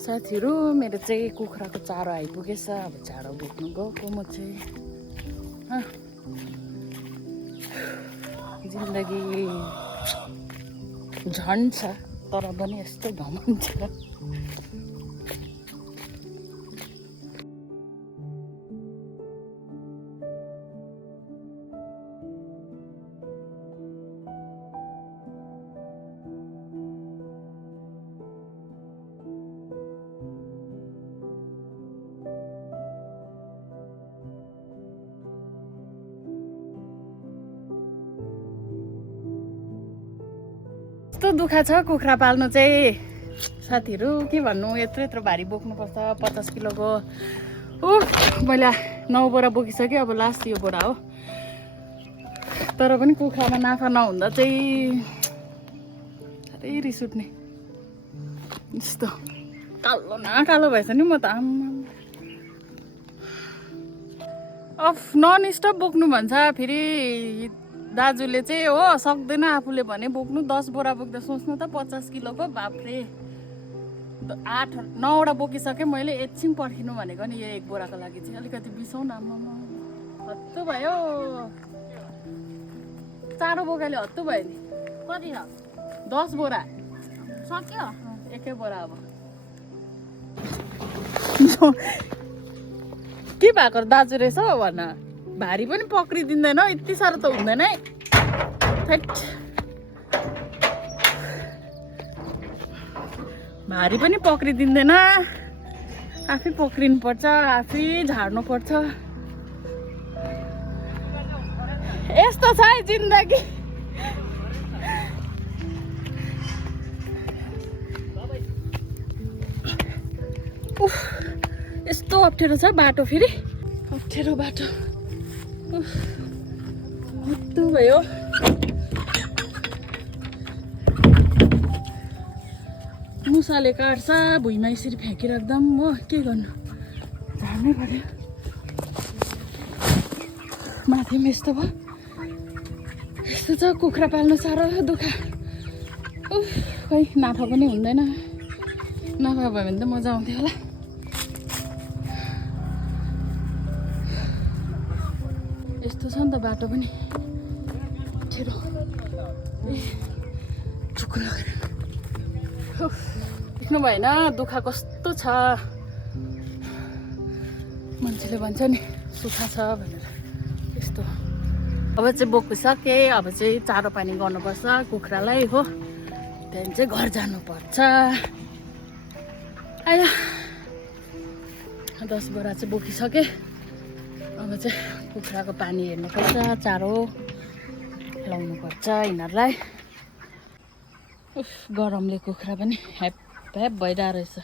साथीहरू मेरो चाहिँ कुखुराको चारो आइपुगेछ। अब चारो बोक्नु गएको म चाहिँ। जिन्दगी झन् छ तर पनि यस्तो घमन छ। यस्तो दुःख छ कुखुरा पाल्नु चाहिँ साथीहरू, के भन्नु। यत्रो यत्रो भारी बोक्नुपर्छ 50 किलोको। मैले 9 बोरा बोकिसकेँ, अब लास्ट यो बोरा हो। तर पनि कुखुरामा नाफा नहुँदा चाहिँ साह्रै रिस उठ्ने। यस्तो कालो न कालो भएछ नि म त। नन स्टप बोक्नु भन्छ फेरि दाजुले चाहिँ हो, सक्दैन आफूले भने बोक्नु। 10 बोरा बोक्दा सोच्नु त 50 किलोको। बाफ्रे 8-9वटा बोकिसकेँ मैले। एकछिन पर्खिनु भनेको नि यो 1 बोराको लागि चाहिँ। अलिकति बिसाउ न हत्तु भयो। चारो बोकाले हत्तु भयो नि। कति छ? 10 बोरा सक्यो। एकै बोरा अब के भएको दाजु रहेछ भन। भारी पनि पक्रिदिँदैन, यति साह्रो त हुँदैन है। भारी पनि पक्रिदिँदैन, आफै पक्रिनु पर्छ, आफै झार्नु पर्छ। यस्तो छ है जिन्दगी। यस्तो अप्ठ्यारो छ बाटो, फेरि अप्ठ्यारो बाटो। हत्तु भयो। मुसाले काट्छ, भुइँमा यसरी फ्याँकिराख्दा हो। के गर्नु, झार्नै पर्यो। माथि पनि यस्तो भयो। यस्तो छ कुखुरा पाल्नु साह्रो दुःख। खै नाफा पनि हुँदैन। नाफा भयो भने त मजा आउँथ्यो होला। यस्तो छ नि त बाटो पनि अप्ठ्यारो। चुक्क लगेर देख्नु भएन दुःख कस्तो छ। मान्छेले भन्छ नि सुखा छ भनेर, यस्तो। अब चाहिँ बोकिसकेँ, अब चाहिँ चारो पानी गर्नुपर्छ कुखुरालाई हो। त्यहाँदेखि चाहिँ घर जानुपर्छ। आयो 10 बोरा चाहिँ बोकिसकेँ। अब चाहिँ कुखुराको पानी हेर्नुपर्छ, चारो लाउनुपर्छ यिनीहरूलाई। गरमले कुखुरा पनि ह्याप ह्याप भइरहेको रहेछ।